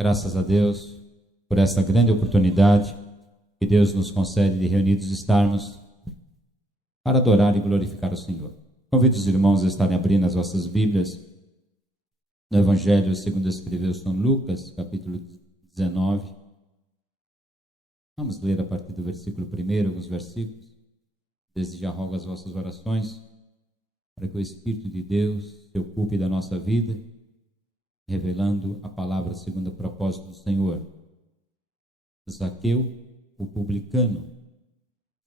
Graças a Deus por esta grande oportunidade que Deus nos concede de reunidos estarmos para adorar e glorificar o Senhor. Convido os irmãos a estarem abrindo as vossas Bíblias no Evangelho segundo escreveu São Lucas, capítulo 19. Vamos ler a partir do versículo 1, alguns versículos. Desde já rogo as vossas orações para que o Espírito de Deus se ocupe da nossa vida, revelando a palavra segundo o propósito do Senhor. Zaqueu, o publicano.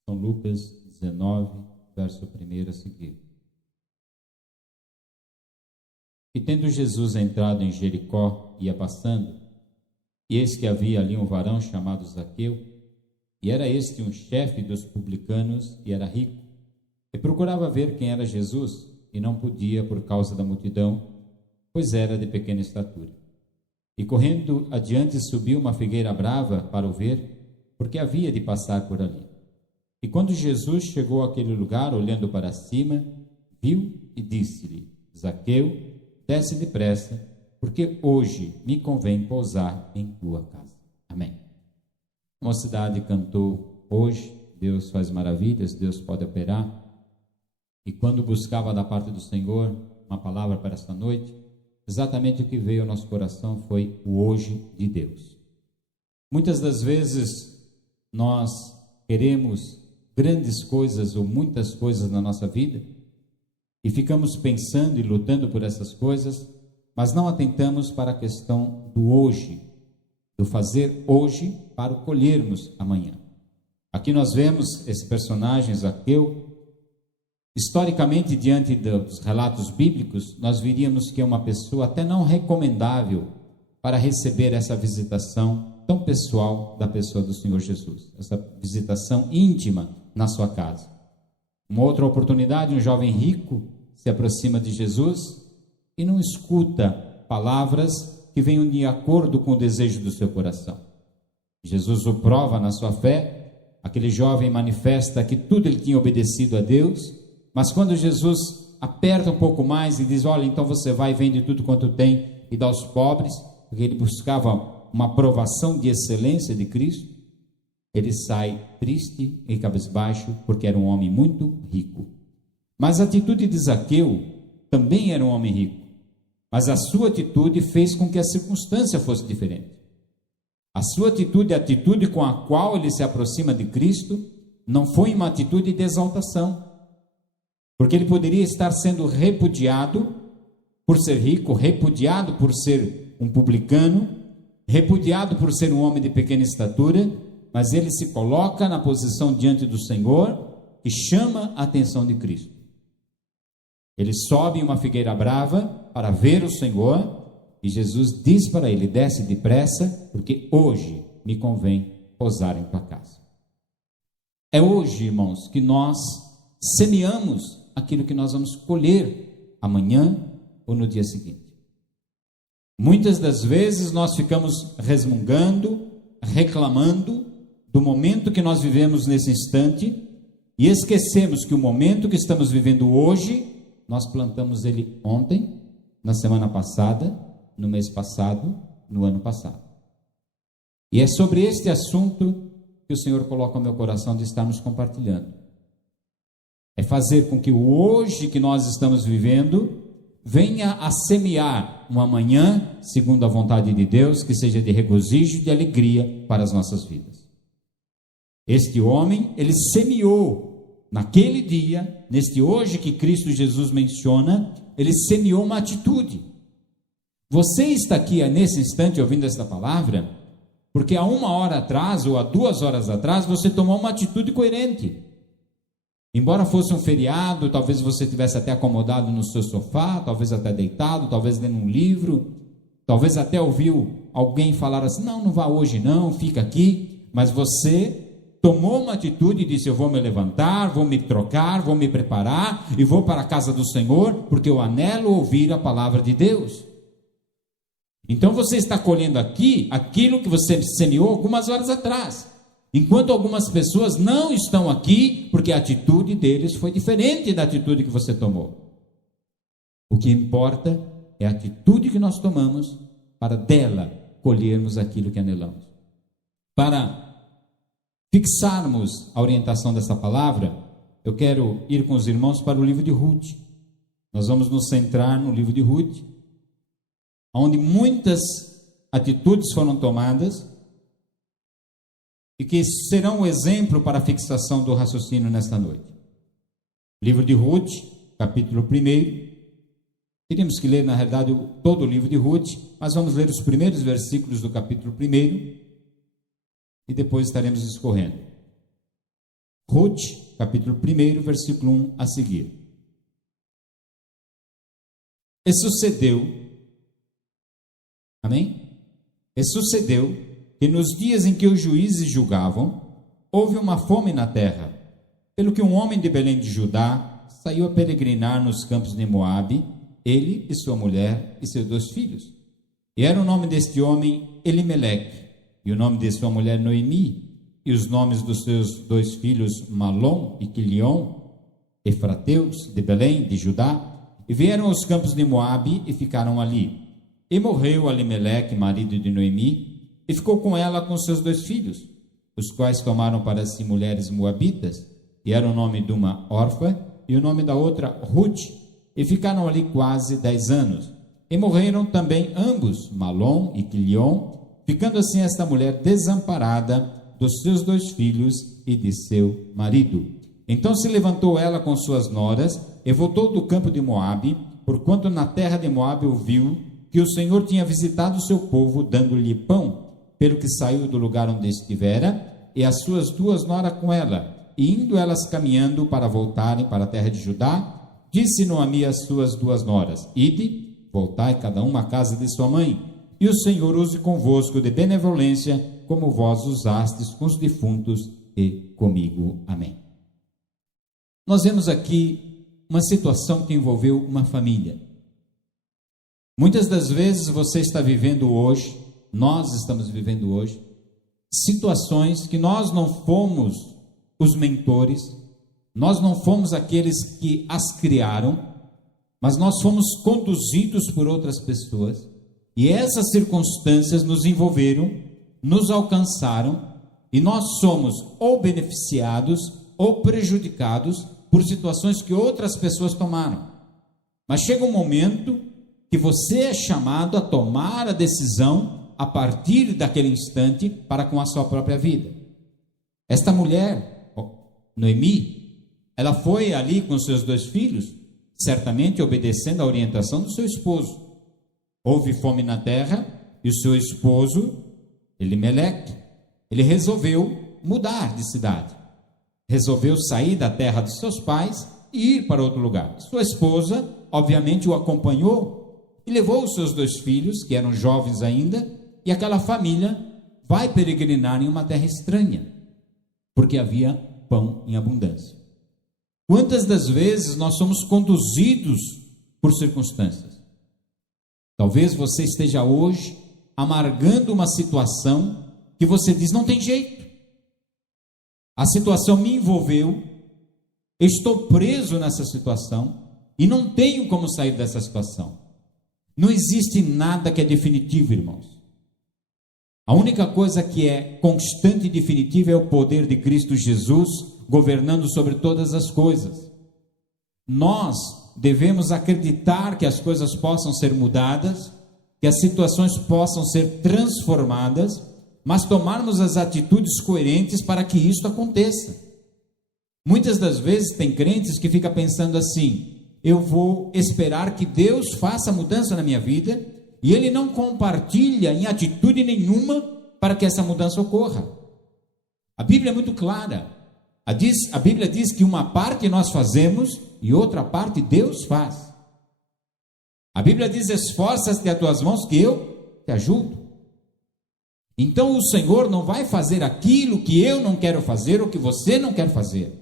São Lucas 19, verso 1 a seguir. E tendo Jesus entrado em Jericó, ia passando, e eis que havia ali um varão chamado Zaqueu, e era este um chefe dos publicanos, e era rico, e procurava ver quem era Jesus, e não podia por causa da multidão, pois era de pequena estatura. E correndo adiante subiu uma figueira brava para o ver, porque havia de passar por ali. E quando Jesus chegou àquele lugar, olhando para cima, viu e disse-lhe: Zaqueu, desce depressa, porque hoje me convém pousar em tua casa. Amém. A mocidade cantou hoje, Deus faz maravilhas, Deus pode operar. E quando buscava da parte do Senhor uma palavra para esta noite, exatamente o que veio ao nosso coração foi o hoje de Deus. Muitas das vezes nós queremos grandes coisas ou muitas coisas na nossa vida e ficamos pensando e lutando por essas coisas, mas não atentamos para a questão do hoje, do fazer hoje para o colhermos amanhã. Aqui nós vemos esse personagem Zaqueu. Historicamente, diante dos relatos bíblicos, nós veríamos que é uma pessoa até não recomendável para receber essa visitação tão pessoal da pessoa do Senhor Jesus, essa visitação íntima na sua casa. Uma outra oportunidade, um jovem rico se aproxima de Jesus e não escuta palavras que venham de acordo com o desejo do seu coração. Jesus o prova na sua fé, aquele jovem manifesta que tudo ele tinha obedecido a Deus, mas quando Jesus aperta um pouco mais e diz: olha, então você vai e vende tudo quanto tem e dá aos pobres, porque ele buscava uma aprovação de excelência de Cristo, ele sai triste e cabisbaixo, porque era um homem muito rico. Mas a atitude de Zaqueu também era um homem rico, mas a sua atitude fez com que a circunstância fosse diferente. A sua atitude, a atitude com a qual ele se aproxima de Cristo, não foi uma atitude de exaltação, porque ele poderia estar sendo repudiado por ser rico, repudiado por ser um publicano, repudiado por ser um homem de pequena estatura, mas ele se coloca na posição diante do Senhor e chama a atenção de Cristo. Ele sobe em uma figueira brava para ver o Senhor e Jesus diz para ele: desce depressa, porque hoje me convém pousar em tua casa. É hoje, irmãos, que nós semeamos aquilo que nós vamos colher amanhã ou no dia seguinte. Muitas das vezes nós ficamos resmungando, reclamando do momento que nós vivemos nesse instante e esquecemos que o momento que estamos vivendo hoje, nós plantamos ele ontem, na semana passada, no mês passado, no ano passado. E é sobre este assunto que o Senhor coloca no meu coração de estarmos compartilhando. É fazer com que o hoje que nós estamos vivendo venha a semear um amanhã, segundo a vontade de Deus, que seja de regozijo e de alegria para as nossas vidas. Este homem, ele semeou naquele dia, neste hoje que Cristo Jesus menciona, ele semeou uma atitude. Você está aqui nesse instante ouvindo esta palavra, porque há 1 hora atrás ou há 2 horas atrás você tomou uma atitude coerente. Embora fosse um feriado, talvez você estivesse até acomodado no seu sofá, talvez até deitado, talvez lendo um livro, talvez até ouviu alguém falar assim: não vá hoje não, fica aqui, mas você tomou uma atitude e disse: eu vou me levantar, vou me trocar, vou me preparar e vou para a casa do Senhor, porque eu anelo ouvir a palavra de Deus. Então você está colhendo aqui aquilo que você semeou algumas horas atrás. Enquanto algumas pessoas não estão aqui, porque a atitude deles foi diferente da atitude que você tomou. O que importa é a atitude que nós tomamos para dela colhermos aquilo que anelamos. Para fixarmos a orientação dessa palavra, eu quero ir com os irmãos para o livro de Ruth. Nós vamos nos centrar no livro de Ruth, onde muitas atitudes foram tomadas e que serão o exemplo para a fixação do raciocínio nesta noite. Livro de Ruth, capítulo 1. Teríamos que ler, na realidade, todo o livro de Ruth, mas vamos ler os primeiros versículos do capítulo 1 e depois estaremos discorrendo. Ruth, capítulo 1, versículo 1 a seguir. E sucedeu, amém? E sucedeu que nos dias em que os juízes julgavam, houve uma fome na terra, pelo que um homem de Belém de Judá saiu a peregrinar nos campos de Moabe, ele e sua mulher e seus 2 filhos. E era o nome deste homem Elimeleque, e o nome de sua mulher Noemi, e os nomes dos seus 2 filhos Malom e Quilion, efrateus de Belém de Judá, e vieram aos campos de Moabe e ficaram ali. E morreu Elimeleque, marido de Noemi, e ficou com ela com seus 2 filhos, os quais tomaram para si mulheres moabitas, e era o nome de uma Orfa e o nome da outra Ruth, e ficaram ali quase 10 anos. E morreram também ambos, Malom e Quilion, ficando assim esta mulher desamparada dos seus 2 filhos e de seu marido. Então se levantou ela com suas noras e voltou do campo de Moabe, porquanto na terra de Moabe ouviu que o Senhor tinha visitado o seu povo, dando-lhe pão, pelo que saiu do lugar onde estivera, e as suas 2 noras com ela, e indo elas caminhando para voltarem para a terra de Judá, disse Noemi às suas 2 noras: Ide, voltai cada uma à casa de sua mãe, e o Senhor use convosco de benevolência, como vós usastes com os defuntos e comigo. Amém. Nós vemos aqui uma situação que envolveu uma família. Muitas das vezes você está vivendo hoje, nós estamos vivendo hoje, situações que nós não fomos os mentores, nós não fomos aqueles que as criaram, mas nós fomos conduzidos por outras pessoas, e essas circunstâncias nos envolveram, nos alcançaram, e nós somos ou beneficiados ou prejudicados por situações que outras pessoas tomaram. Mas chega um momento que você é chamado a tomar a decisão a partir daquele instante para com a sua própria vida. Esta mulher, Noemi, ela foi ali com seus 2 filhos, certamente obedecendo a orientação do seu esposo. Houve fome na terra e o seu esposo, Elimeleque, ele resolveu mudar de cidade. Resolveu sair da terra dos seus pais e ir para outro lugar. Sua esposa, obviamente, o acompanhou e levou os seus 2 filhos, que eram jovens ainda, e aquela família vai peregrinar em uma terra estranha, porque havia pão em abundância. Quantas das vezes nós somos conduzidos por circunstâncias? Talvez você esteja hoje amargando uma situação que você diz: não tem jeito. A situação me envolveu, eu estou preso nessa situação e não tenho como sair dessa situação. Não existe nada que é definitivo, irmãos. A única coisa que é constante e definitiva é o poder de Cristo Jesus governando sobre todas as coisas. Nós devemos acreditar que as coisas possam ser mudadas, que as situações possam ser transformadas, mas tomarmos as atitudes coerentes para que isso aconteça. Muitas das vezes tem crentes que ficam pensando assim: eu vou esperar que Deus faça mudança na minha vida, e ele não compartilha em atitude nenhuma para que essa mudança ocorra. A Bíblia é muito clara. A Bíblia diz que uma parte nós fazemos e outra parte Deus faz. A Bíblia diz: esforça-te as tuas mãos que eu te ajudo. Então o Senhor não vai fazer aquilo que eu não quero fazer ou que você não quer fazer.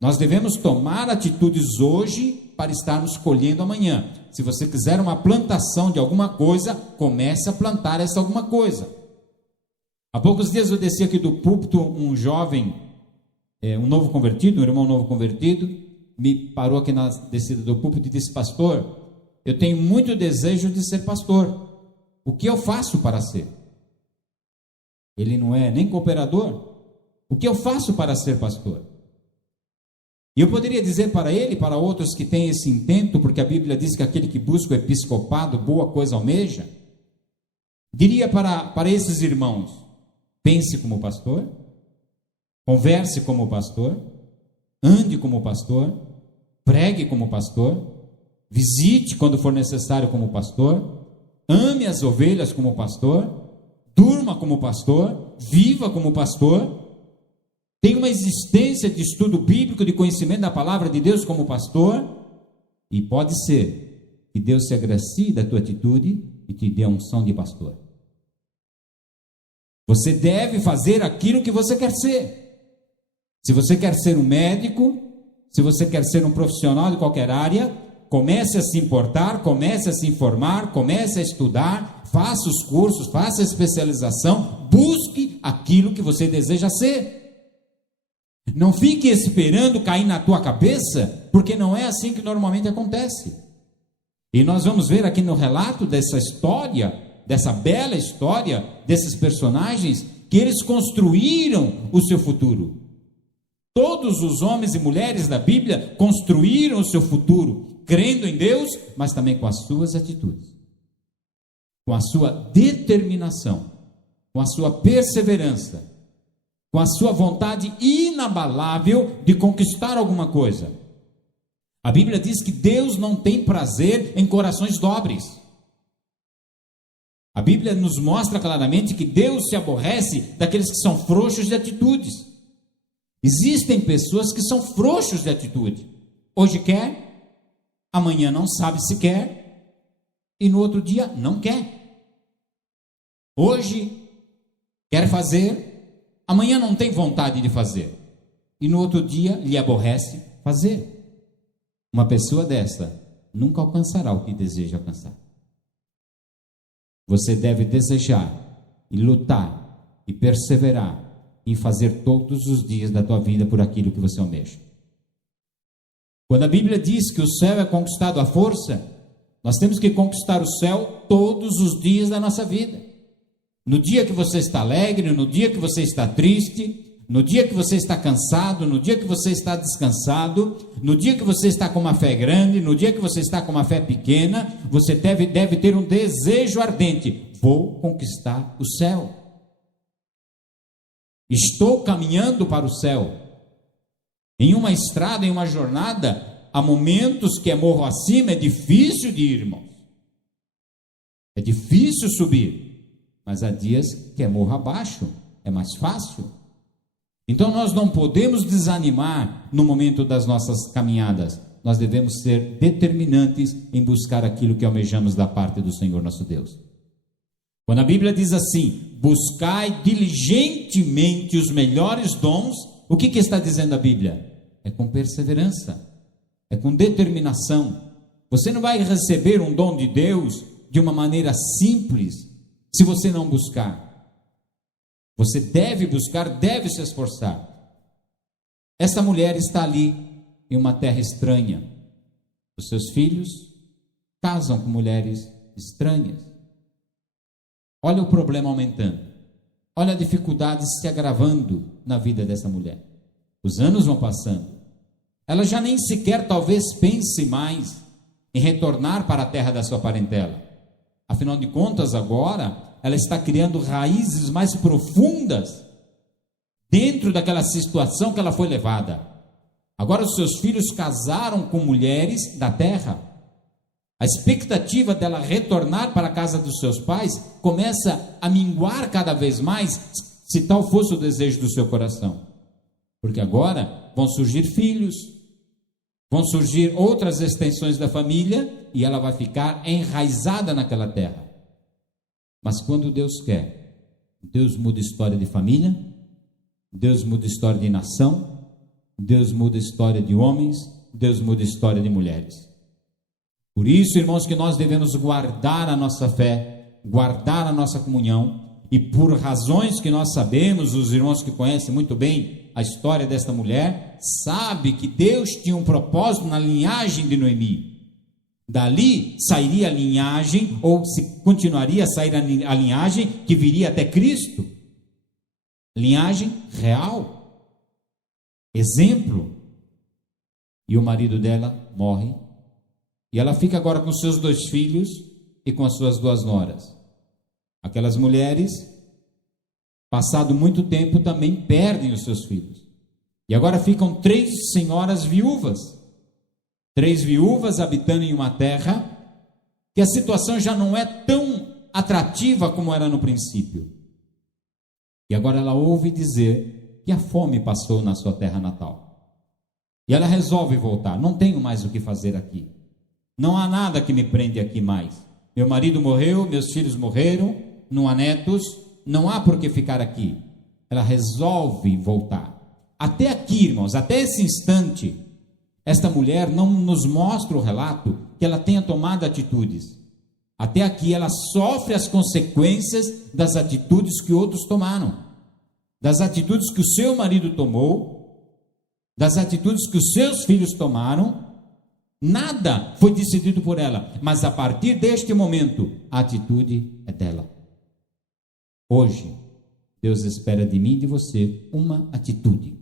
Nós devemos tomar atitudes hoje para estarmos colhendo amanhã. Se você quiser uma plantação de alguma coisa, comece a plantar essa alguma coisa. Há poucos dias eu desci aqui do púlpito, um jovem, um novo convertido, um irmão novo convertido, me parou aqui na descida do púlpito e disse: pastor, eu tenho muito desejo de ser pastor. o que eu faço para ser? Ele não é nem cooperador. O que eu faço para ser pastor? E eu poderia dizer para ele e para outros que têm esse intento, porque a Bíblia diz que aquele que busca o episcopado, boa coisa almeja. Diria para esses irmãos: pense como pastor, converse como pastor, ande como pastor, pregue como pastor, visite quando for necessário como pastor, ame as ovelhas como pastor, durma como pastor, viva como pastor, tenha uma existência de estudo bíblico, de conhecimento da palavra de Deus como pastor, e pode ser que Deus se agracie da tua atitude e te dê a unção de pastor. Você deve fazer aquilo que você quer ser. Se você quer ser um médico, se você quer ser um profissional de qualquer área, comece a se importar, comece a se informar, comece a estudar, faça os cursos, faça a especialização, busque aquilo que você deseja ser. Não fique esperando cair na tua cabeça, porque não é assim que normalmente acontece. E nós vamos ver aqui no relato dessa história, dessa bela história, desses personagens, que eles construíram o seu futuro. Todos os homens e mulheres da Bíblia construíram o seu futuro, crendo em Deus, mas também com as suas atitudes, com a sua determinação, com a sua perseverança, com a sua vontade inabalável de conquistar alguma coisa. A Bíblia diz que Deus não tem prazer em corações dobres. A Bíblia nos mostra claramente que Deus se aborrece daqueles que são frouxos de atitudes. Existem pessoas que são frouxos de atitude. Hoje quer, amanhã não sabe se quer, e no outro dia não quer. Hoje quer fazer, amanhã não tem vontade de fazer, e no outro dia lhe aborrece fazer. Uma pessoa dessa nunca alcançará o que deseja alcançar. Você deve desejar e lutar e perseverar em fazer todos os dias da tua vida por aquilo que você almeja. Quando a Bíblia diz que o céu é conquistado à força, nós temos que conquistar o céu todos os dias da nossa vida. No dia que você está alegre, no dia que você está triste, no dia que você está cansado, no dia que você está descansado, no dia que você está com uma fé grande, no dia que você está com uma fé pequena, você deve ter um desejo ardente: vou conquistar o céu. Estou caminhando para o céu. Em uma estrada, em uma jornada, há momentos que é morro acima, é difícil de ir, irmãos. É difícil subir. Mas há dias que é morro abaixo, é mais fácil. Então nós não podemos desanimar no momento das nossas caminhadas. Nós devemos ser determinantes em buscar aquilo que almejamos da parte do Senhor nosso Deus. Quando a Bíblia diz assim: buscai diligentemente os melhores dons, o que está dizendo a Bíblia? É com perseverança, é com determinação. Você não vai receber um dom de Deus de uma maneira simples, se você não buscar. Você deve buscar, deve se esforçar. Essa mulher está ali em uma terra estranha. Os seus filhos casam com mulheres estranhas. Olha o problema aumentando. Olha a dificuldade se agravando na vida dessa mulher. Os anos vão passando. Ela já nem sequer talvez pense mais em retornar para a terra da sua parentela. Afinal de contas, agora ela está criando raízes mais profundas dentro daquela situação que ela foi levada. Agora os seus filhos casaram com mulheres da terra. A expectativa dela retornar para a casa dos seus pais começa a minguar cada vez mais, se tal fosse o desejo do seu coração. Porque agora vão surgir filhos, vão surgir outras extensões da família, e ela vai ficar enraizada naquela terra. Mas quando Deus quer, Deus muda a história de família, Deus muda a história de nação, Deus muda a história de homens, Deus muda a história de mulheres. Por isso, irmãos, que nós devemos guardar a nossa fé, guardar a nossa comunhão, e por razões que nós sabemos, os irmãos que conhecem muito bem a história desta mulher, sabe que Deus tinha um propósito na linhagem de Noemi. Dali sairia a linhagem, ou se continuaria a sair a linhagem que viria até Cristo. Linhagem real. Exemplo. E o marido dela morre. E ela fica agora com seus 2 filhos e com as suas 2 noras. Aquelas mulheres, passado muito tempo, também perdem os seus filhos. E agora ficam 3 senhoras viúvas. 3 viúvas habitando em uma terra que a situação já não é tão atrativa como era no princípio. E agora ela ouve dizer que a fome passou na sua terra natal. E ela resolve voltar. Não tenho mais o que fazer aqui. Não há nada que me prende aqui mais. Meu marido morreu, meus filhos morreram, não há netos, não há por que ficar aqui. Ela resolve voltar. Até aqui, irmãos, até esse instante, esta mulher não nos mostra o relato que ela tenha tomado atitudes. Até aqui ela sofre as consequências das atitudes que outros tomaram, das atitudes que o seu marido tomou, das atitudes que os seus filhos tomaram. Nada foi decidido por ela, mas a partir deste momento, a atitude é dela. Hoje, Deus espera de mim e de você uma atitude.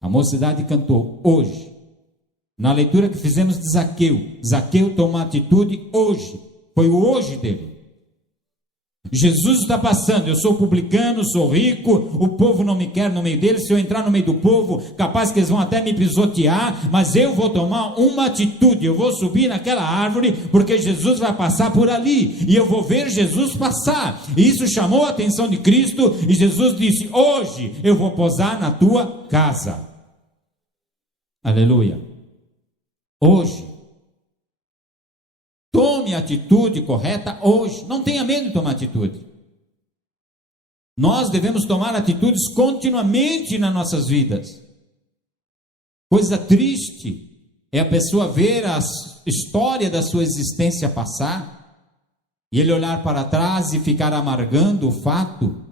A mocidade cantou hoje, na leitura que fizemos de Zaqueu. Zaqueu tomou uma atitude hoje, foi o hoje dele. Jesus está passando, eu sou publicano, sou rico, o povo não me quer no meio deles. Se eu entrar no meio do povo, capaz que eles vão até me pisotear, mas eu vou tomar uma atitude, eu vou subir naquela árvore, porque Jesus vai passar por ali, e eu vou ver Jesus passar. E isso chamou a atenção de Cristo, e Jesus disse: hoje eu vou posar na tua casa. Aleluia. Hoje. Tome a atitude correta hoje. Não tenha medo de tomar atitude. Nós devemos tomar atitudes continuamente nas nossas vidas. Coisa triste é a pessoa ver a história da sua existência passar e ele olhar para trás e ficar amargando o fato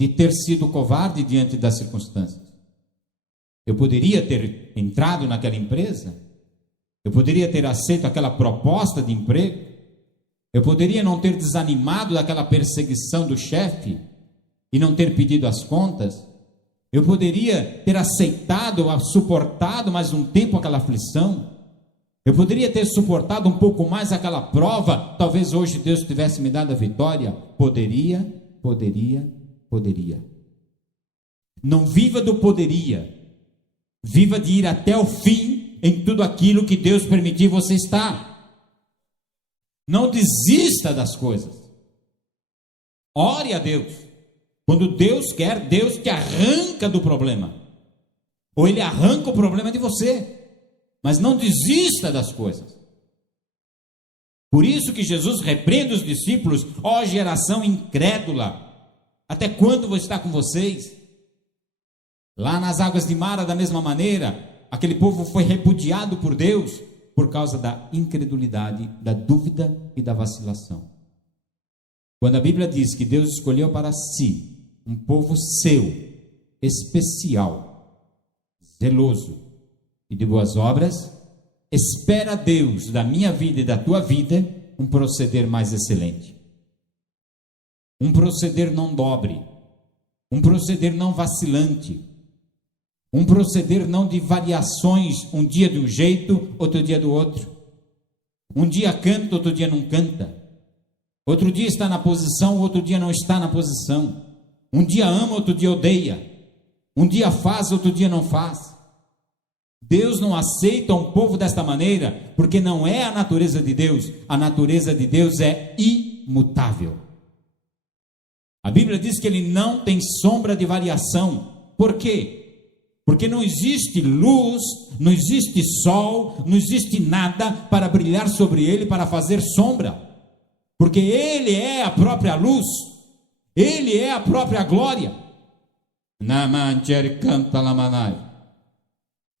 de ter sido covarde diante das circunstâncias. Eu poderia ter entrado naquela empresa, eu poderia ter aceito aquela proposta de emprego, eu poderia não ter desanimado daquela perseguição do chefe e não ter pedido as contas, eu poderia ter aceitado, suportado mais um tempo aquela aflição, eu poderia ter suportado um pouco mais aquela prova, talvez hoje Deus tivesse me dado a vitória. Poderia. Não viva do poderia, viva de ir até o fim em tudo aquilo que Deus permitir você estar. Não desista das coisas. Ore a Deus. Quando Deus quer, Deus te arranca do problema. Ou Ele arranca o problema de você. Mas não desista das coisas. Por isso que Jesus repreende os discípulos: ó geração incrédula, até quando vou estar com vocês? Lá nas águas de Mara, da mesma maneira, aquele povo foi repudiado por Deus por causa da incredulidade, da dúvida e da vacilação. Quando a Bíblia diz que Deus escolheu para si um povo seu, especial, zeloso e de boas obras, espera Deus da minha vida e da tua vida um proceder mais excelente. Um proceder não dobre, um proceder não vacilante, um proceder não de variações, um dia de um jeito, outro dia do outro. Um dia canta, outro dia não canta. Outro dia está na posição, outro dia não está na posição. Um dia ama, outro dia odeia. Um dia faz, outro dia não faz. Deus não aceita um povo desta maneira, porque não é a natureza de Deus. A natureza de Deus é imutável. A Bíblia diz que Ele não tem sombra de variação. Por quê? Porque não existe luz, não existe sol, não existe nada para brilhar sobre Ele, para fazer sombra. Porque Ele é a própria luz, Ele é a própria glória.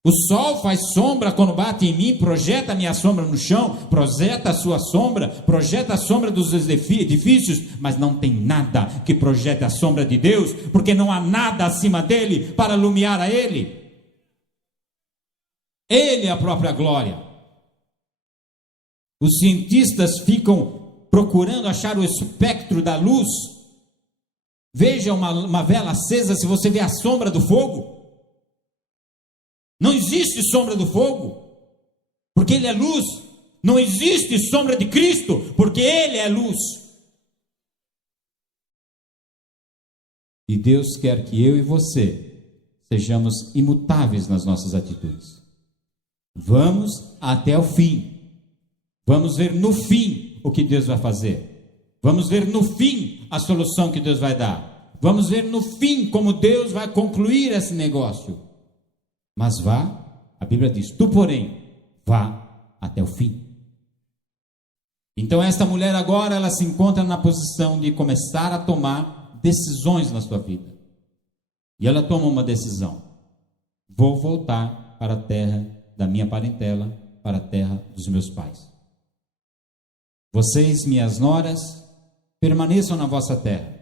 O sol faz sombra quando bate em mim, projeta a minha sombra no chão, projeta a sua sombra, projeta a sombra dos edifícios, mas não tem nada que projete a sombra de Deus, porque não há nada acima dele para iluminar a Ele. Ele é a própria glória. Os cientistas ficam procurando achar o espectro da luz. Veja uma vela acesa, se você vê a sombra do fogo. Não existe sombra do fogo, porque Ele é luz. Não existe sombra de Cristo, porque Ele é luz. E Deus quer que eu e você sejamos imutáveis nas nossas atitudes. Vamos até o fim. Vamos ver no fim o que Deus vai fazer. Vamos ver no fim a solução que Deus vai dar. Vamos ver no fim como Deus vai concluir esse negócio. Mas vá, a Bíblia diz, tu porém, vá até o fim. Então esta mulher agora, ela se encontra na posição de começar a tomar decisões na sua vida. E ela toma uma decisão. Vou voltar para a terra da minha parentela, para a terra dos meus pais. Vocês, minhas noras, permaneçam na vossa terra.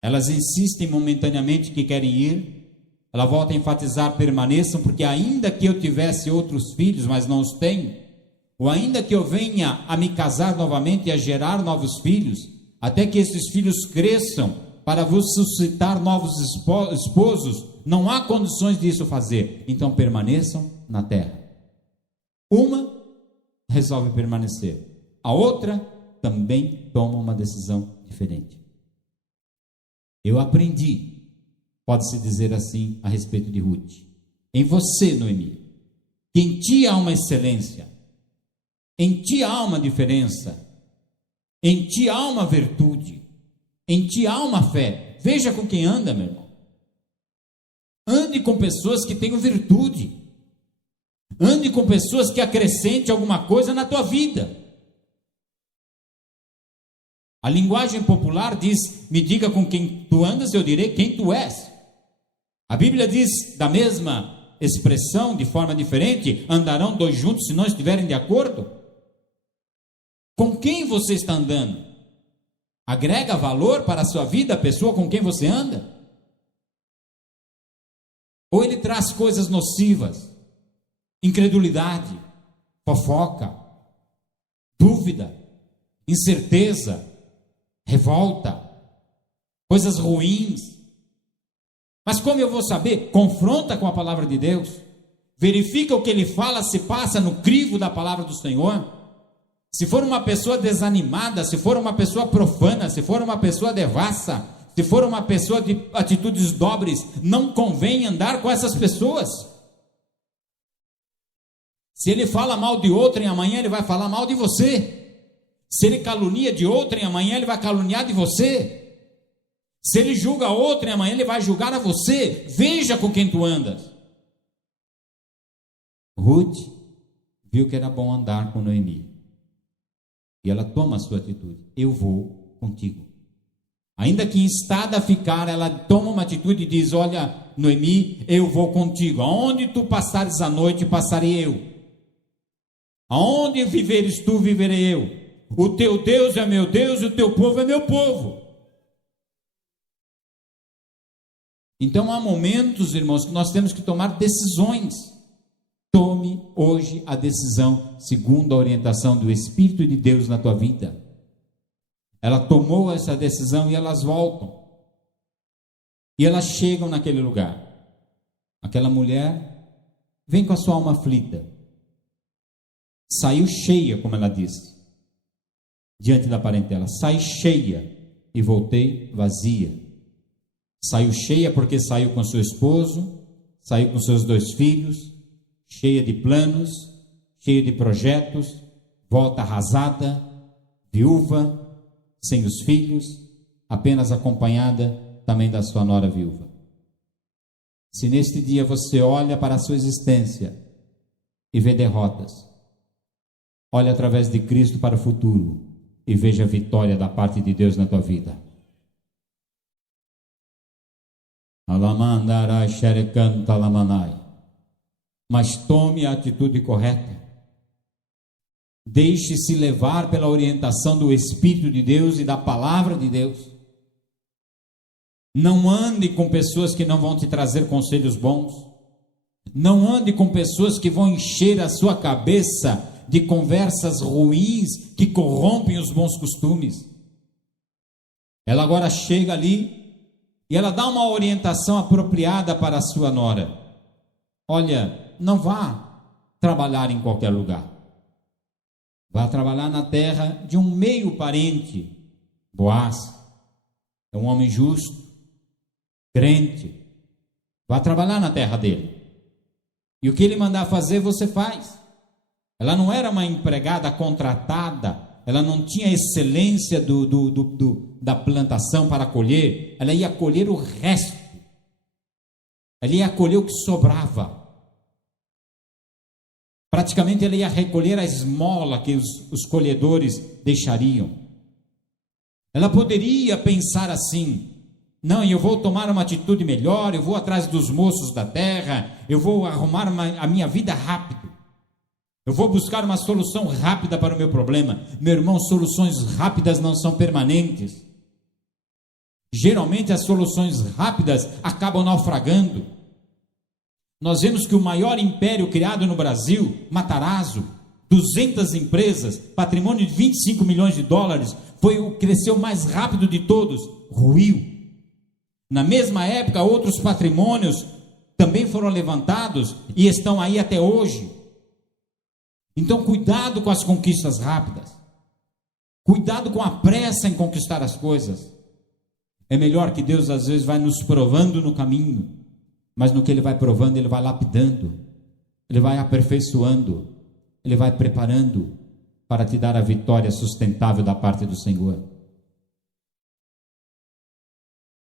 Elas insistem momentaneamente que querem ir. Ela volta a enfatizar, permaneçam, porque ainda que eu tivesse outros filhos, mas não os tenho, ou ainda que eu venha a me casar novamente e a gerar novos filhos, até que esses filhos cresçam para vos suscitar novos esposos, não há condições disso fazer. Então permaneçam na terra. Uma resolve permanecer. A outra também toma uma decisão diferente. Eu aprendi, pode-se dizer assim, a respeito de Ruth. Em você, Noemi, que em ti há uma excelência, em ti há uma diferença, em ti há uma virtude, em ti há uma fé. Veja com quem anda, meu irmão. Ande com pessoas que tenham virtude. Ande com pessoas que acrescentem alguma coisa na tua vida. A linguagem popular diz, me diga com quem tu andas, eu direi quem tu és. A Bíblia diz, da mesma expressão, de forma diferente, andarão dois juntos se não estiverem de acordo? Com quem você está andando? Agrega valor para a sua vida a pessoa com quem você anda? Ou ele traz coisas nocivas, incredulidade, fofoca, dúvida, incerteza, revolta, coisas ruins? Mas como eu vou saber? Confronta com a palavra de Deus, verifica o que ele fala, se passa no crivo da palavra do Senhor. Se for uma pessoa desanimada, se for uma pessoa profana, se for uma pessoa devassa, se for uma pessoa de atitudes dobres, não convém andar com essas pessoas. Se ele fala mal de outrem, amanhã ele vai falar mal de você. Se ele calunia de outrem, amanhã ele vai caluniar de você. Se ele julga outrem, amanhã ele vai julgar a você. Veja com quem tu andas. Ruth viu que era bom andar com Noemi. E ela toma a sua atitude. Eu vou contigo. Ainda que instada a ficar, ela toma uma atitude e diz, olha, Noemi, eu vou contigo. Aonde tu passares a noite, passarei eu. Aonde viveres tu, viverei eu. O teu Deus é meu Deus e o teu povo é meu povo. Então há momentos, irmãos, que nós temos que tomar decisões. Tome hoje a decisão segundo a orientação do Espírito de Deus na tua vida. Ela tomou essa decisão e elas voltam. E elas chegam naquele lugar. Aquela mulher vem com a sua alma aflita. Saiu cheia, como ela disse, diante da parentela. Saí cheia e voltei vazia. Saiu cheia porque saiu com seu esposo, saiu com seus 2 filhos, cheia de planos, cheia de projetos, volta arrasada, viúva, sem os filhos, apenas acompanhada também da sua nora viúva. Se neste dia você olha para a sua existência e vê derrotas, olhe através de Cristo para o futuro e veja a vitória da parte de Deus na tua vida. Mas tome a atitude correta. Deixe-se levar pela orientação do Espírito de Deus e da palavra de Deus. Não ande com pessoas que não vão te trazer conselhos bons. Não ande com pessoas que vão encher a sua cabeça de conversas ruins que corrompem os bons costumes. Ela agora chega ali e ela dá uma orientação apropriada para a sua nora. Olha, não vá trabalhar em qualquer lugar. Vá trabalhar na terra de um meio parente. Boaz é um homem justo, crente. Vá trabalhar na terra dele. E o que ele mandar fazer, você faz. Ela não era uma empregada contratada, ela não tinha excelência da plantação para colher, ela ia colher o resto. Ela ia colher o que sobrava. Praticamente ela ia recolher a esmola que os colhedores deixariam. Ela poderia pensar assim: não, eu vou tomar uma atitude melhor, eu vou atrás dos moços da terra, eu vou arrumar a minha vida rápido, eu vou buscar uma solução rápida para o meu problema. Meu irmão, soluções rápidas não são permanentes. Geralmente as soluções rápidas acabam naufragando. Nós vemos que o maior império criado no Brasil, Matarazzo, 200 empresas, patrimônio de 25 milhões de dólares, foi o que cresceu mais rápido de todos, ruiu. Na mesma época, outros patrimônios também foram levantados e estão aí até hoje. Então, cuidado com as conquistas rápidas. Cuidado com a pressa em conquistar as coisas. É melhor que Deus, às vezes, vai nos provando no caminho, mas no que Ele vai provando, Ele vai lapidando, Ele vai aperfeiçoando, Ele vai preparando para te dar a vitória sustentável da parte do Senhor.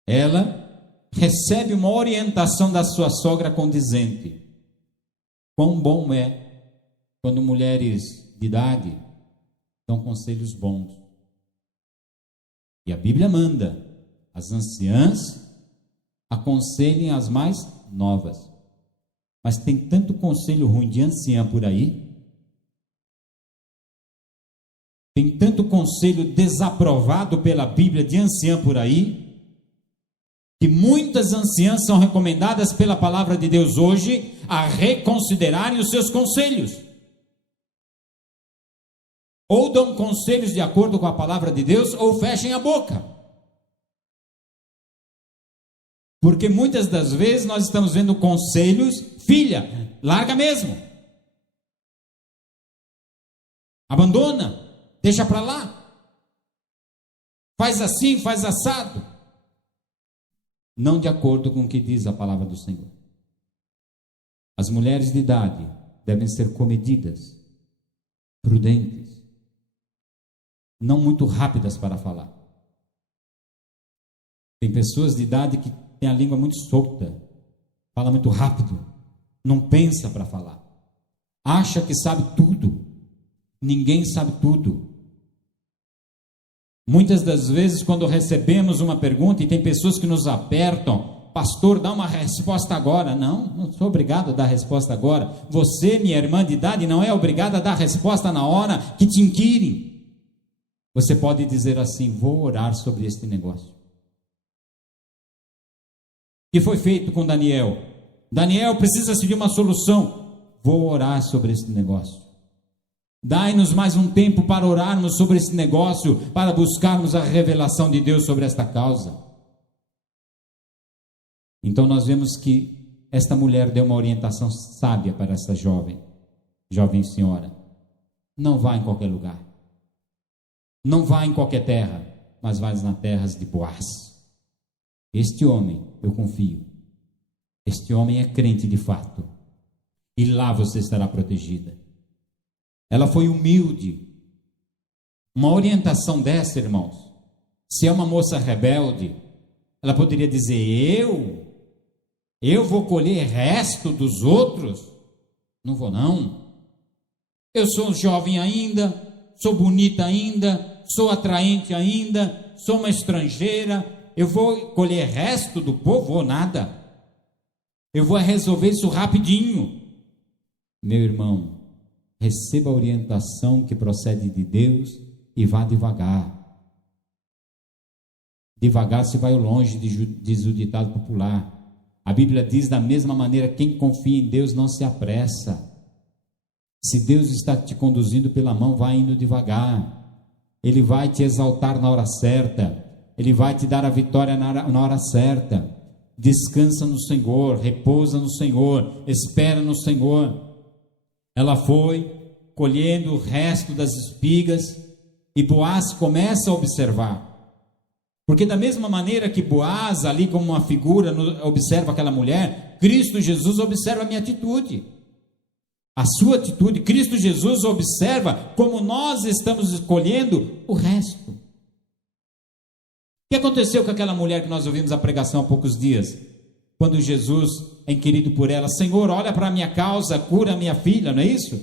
Ela recebe uma orientação da sua sogra condizente. Quão bom é quando mulheres de idade dão conselhos bons. E a Bíblia manda: as anciãs aconselhem as mais novas. Mas tem tanto conselho ruim de anciã por aí, tem tanto conselho desaprovado pela Bíblia de anciã por aí, que muitas anciãs são recomendadas pela palavra de Deus hoje a reconsiderarem os seus conselhos. Ou dão conselhos de acordo com a palavra de Deus, ou fechem a boca. Porque muitas das vezes nós estamos vendo conselhos: filha, larga mesmo, abandona, deixa para lá, faz assim, faz assado. Não de acordo com o que diz a palavra do Senhor. As mulheres de idade devem ser comedidas, prudentes, não muito rápidas para falar. Tem pessoas de idade que têm a língua muito solta, fala muito rápido, não pensa para falar, acha que sabe tudo. Ninguém sabe tudo. Muitas das vezes, quando recebemos uma pergunta, e tem pessoas que nos apertam: pastor, dá uma resposta agora. Não sou obrigado a dar resposta agora. Você, minha irmã de idade, não é obrigada a dar resposta na hora que te inquirem. Você pode dizer assim: vou orar sobre este negócio. O que foi feito com Daniel? Daniel precisa-se de uma solução. Vou orar sobre este negócio. Dai-nos mais um tempo para orarmos sobre esse negócio, para buscarmos a revelação de Deus sobre esta causa. Então nós vemos que esta mulher deu uma orientação sábia para essa jovem senhora. Não vá em qualquer lugar, não vá em qualquer terra, mas vá nas terras de Boaz. Este homem, eu confio, este homem é crente de fato, e lá você estará protegida. Ela foi humilde. Uma orientação dessa, irmãos, se é uma moça rebelde, ela poderia dizer: eu vou colher resto dos outros? Não vou não. Eu sou jovem ainda, sou bonita ainda, sou atraente ainda, sou uma estrangeira, eu vou colher resto do povo ou nada? Eu vou resolver isso rapidinho. Meu irmão, receba a orientação que procede de Deus e vá devagar. Devagar se vai longe, diz o ditado popular. A Bíblia diz da mesma maneira: quem confia em Deus não se apressa. Se Deus está te conduzindo pela mão, vai indo devagar. Ele vai te exaltar na hora certa. Ele vai te dar a vitória na hora certa. Descansa no Senhor, repousa no Senhor, espera no Senhor. Ela foi colhendo o resto das espigas e Boaz começa a observar. Porque da mesma maneira que Boaz, ali como uma figura, observa aquela mulher, Cristo Jesus observa a minha atitude, a sua atitude. Cristo Jesus observa como nós estamos escolhendo o resto. O que aconteceu com aquela mulher que nós ouvimos a pregação há poucos dias? Quando Jesus é inquirido por ela: Senhor, olha para a minha causa, cura a minha filha, não é isso?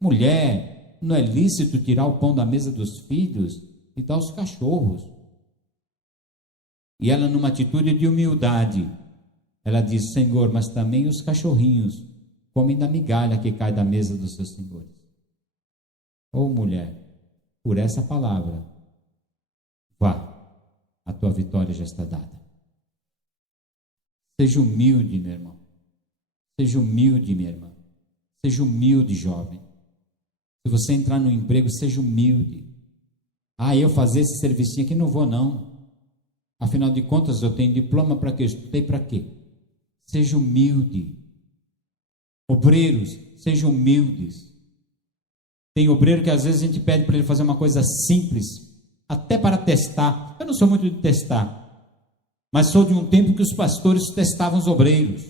Mulher, não é lícito tirar o pão da mesa dos filhos e dar aos cachorros. E ela, numa atitude de humildade, ela diz: Senhor, mas também os cachorrinhos comem da migalha que cai da mesa dos seus senhores. Ô mulher, por essa palavra, vá, a tua vitória já está dada. Seja humilde, meu irmão. Seja humilde, minha irmã. Seja humilde, jovem. Se você entrar no emprego, seja humilde. Eu fazer esse servicinho aqui não vou, não. Afinal de contas, eu tenho diploma para quê? Estudei para quê? Seja humilde. Obreiros, sejam humildes. Tem obreiro que às vezes a gente pede para ele fazer uma coisa simples, até para testar. Eu não sou muito de testar, mas sou de um tempo que os pastores testavam os obreiros.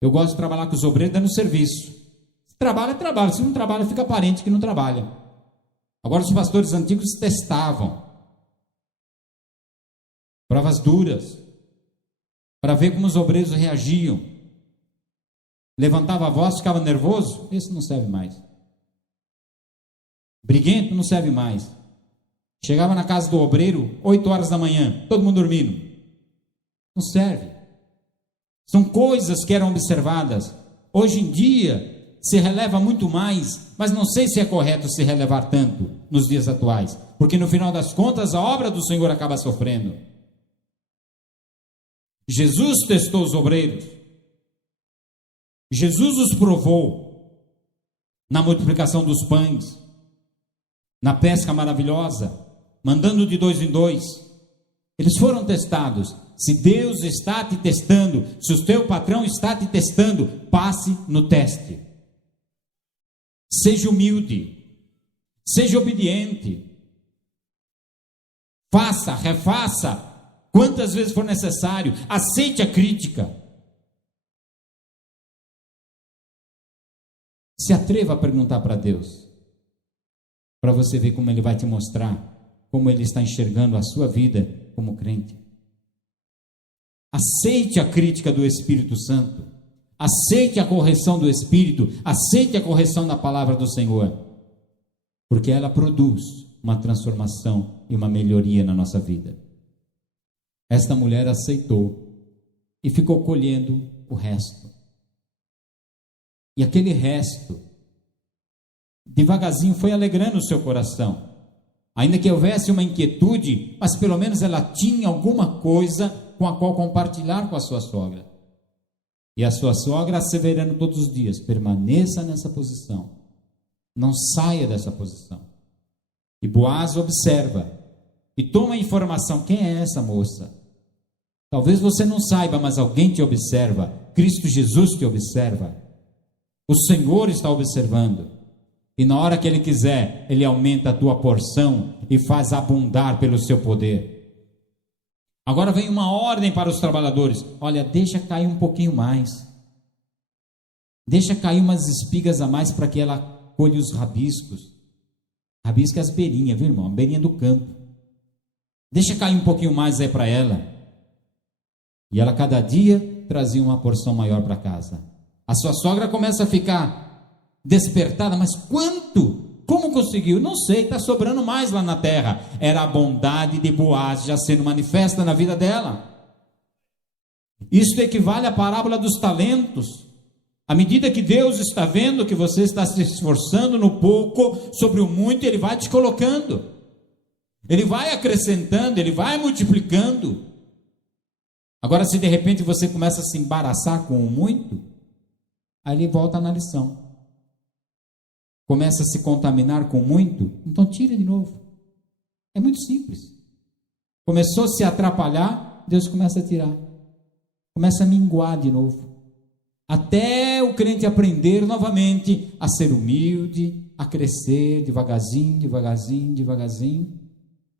Eu gosto de trabalhar com os obreiros dando serviço. Se trabalha, trabalha. Se não trabalha, fica aparente que não trabalha. Agora os pastores antigos testavam. Provas duras, para ver como os obreiros reagiam. Levantava a voz, ficava nervoso, esse não serve mais. Briguento, não serve mais. Chegava na casa do obreiro, 8 horas da manhã, todo mundo dormindo. Não serve. São coisas que eram observadas. Hoje em dia, se releva muito mais, mas não sei se é correto se relevar tanto nos dias atuais, porque no final das contas, a obra do Senhor acaba sofrendo. Jesus testou os obreiros. Jesus os provou na multiplicação dos pães, na pesca maravilhosa, mandando de 2 em 2. Eles foram testados. Se Deus está te testando, se o teu patrão está te testando, passe no teste. Seja humilde, seja obediente. Faça, refaça, quantas vezes for necessário. Aceite a crítica. Se atreva a perguntar para Deus, para você ver como Ele vai te mostrar como Ele está enxergando a sua vida como crente. Aceite a crítica do Espírito Santo, aceite a correção do Espírito, aceite a correção da palavra do Senhor, porque ela produz uma transformação e uma melhoria na nossa vida. Esta mulher aceitou e ficou colhendo o resto. E aquele resto, devagarzinho, foi alegrando o seu coração. Ainda que houvesse uma inquietude, mas pelo menos ela tinha alguma coisa com a qual compartilhar com a sua sogra. E a sua sogra asseverando todos os dias: permaneça nessa posição, não saia dessa posição. E Boaz observa e toma a informação: quem é essa moça? Talvez você não saiba, mas alguém te observa. Cristo Jesus te observa. O Senhor está observando. E na hora que Ele quiser, Ele aumenta a tua porção e faz abundar pelo seu poder. Agora vem uma ordem para os trabalhadores: olha, deixa cair um pouquinho mais. Deixa cair umas espigas a mais para que ela colhe os rabiscos. Rabisco é as beirinhas, viu, irmão? A beirinha do campo. Deixa cair um pouquinho mais aí para ela. E ela cada dia trazia uma porção maior para casa. A sua sogra começa a ficar despertada: mas quanto? Como conseguiu? Não sei, está sobrando mais lá na terra. Era a bondade de Boaz já sendo manifesta na vida dela. Isso equivale à parábola dos talentos. À medida que Deus está vendo que você está se esforçando no pouco, sobre o muito, Ele vai te colocando. Ele vai acrescentando, Ele vai multiplicando. Agora, se de repente você começa a se embaraçar com o muito, Aí ele volta na lição. Começa a se contaminar com muito, então tira de novo. É muito simples. Começou a se atrapalhar, Deus começa a tirar. Começa a minguar de novo. Até o crente aprender novamente a ser humilde, a crescer devagarzinho, devagarzinho, devagarzinho.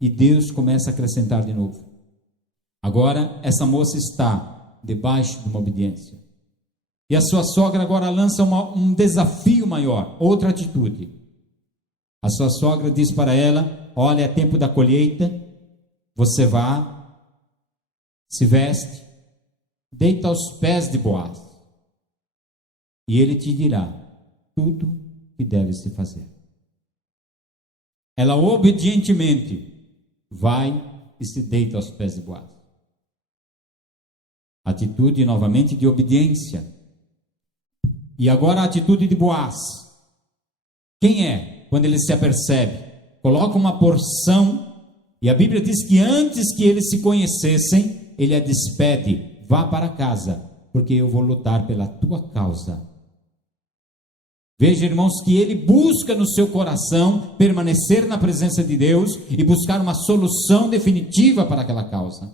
E Deus começa a acrescentar de novo. Agora, essa moça está debaixo de uma obediência. E a sua sogra agora lança um desafio maior, outra atitude. A sua sogra diz para ela: olha, é tempo da colheita, você vá, se veste, deita aos pés de Boaz, e ele te dirá tudo que deve se fazer. Ela obedientemente vai e se deita aos pés de Boaz. Atitude novamente de obediência. E agora a atitude de Boaz. Quem é? Quando ele se apercebe, coloca uma porção, e a Bíblia diz que antes que eles se conhecessem, ele a despede: vá para casa, porque eu vou lutar pela tua causa. Veja, irmãos, que ele busca no seu coração permanecer na presença de Deus e buscar uma solução definitiva para aquela causa.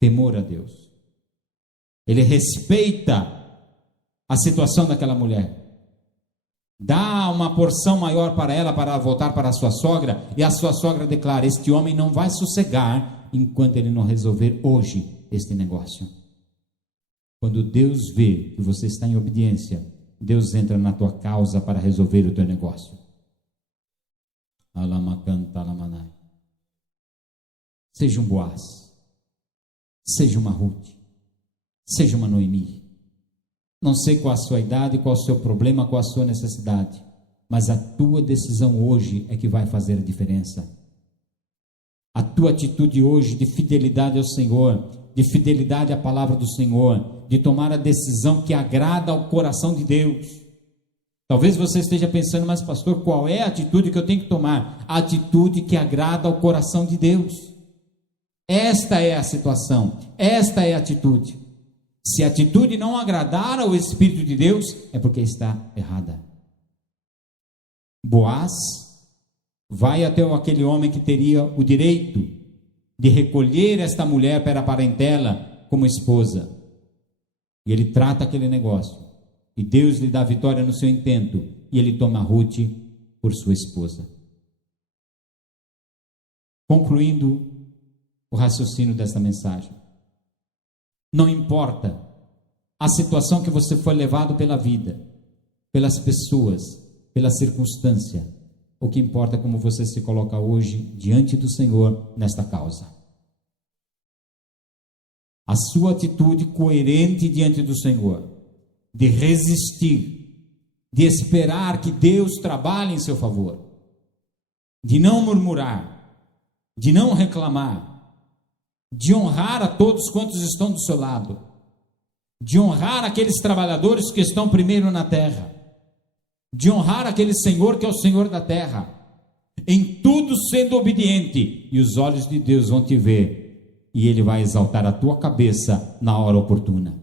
Temor a Deus. Ele respeita a situação daquela mulher. Dá uma porção maior para ela, para voltar para a sua sogra, e a sua sogra declara: este homem não vai sossegar enquanto ele não resolver hoje este negócio. Quando Deus vê que você está em obediência, Deus entra na tua causa para resolver o teu negócio. Seja um Boaz, seja uma Ruth, seja uma Noemi. Não sei qual a sua idade, qual o seu problema, qual a sua necessidade, mas a tua decisão hoje é que vai fazer a diferença. A tua atitude hoje de fidelidade ao Senhor, de fidelidade à palavra do Senhor, de tomar a decisão que agrada ao coração de Deus. Talvez você esteja pensando: mas pastor, qual é a atitude que eu tenho que tomar? A atitude que agrada ao coração de Deus. Esta é a situação, esta é a atitude. Se a atitude não agradar ao Espírito de Deus, é porque está errada. Boaz vai até aquele homem que teria o direito de recolher esta mulher para a parentela como esposa. E ele trata aquele negócio. E Deus lhe dá vitória no seu intento. E ele toma Ruth por sua esposa. Concluindo o raciocínio desta mensagem. Não importa a situação que você foi levado pela vida, pelas pessoas, pela circunstância. O que importa é como você se coloca hoje diante do Senhor nesta causa. A sua atitude coerente diante do Senhor, de resistir, de esperar que Deus trabalhe em seu favor, de não murmurar, de não reclamar, de honrar a todos quantos estão do seu lado, de honrar aqueles trabalhadores que estão primeiro na terra, de honrar aquele Senhor que é o Senhor da terra, em tudo sendo obediente, e os olhos de Deus vão te ver, e Ele vai exaltar a tua cabeça na hora oportuna.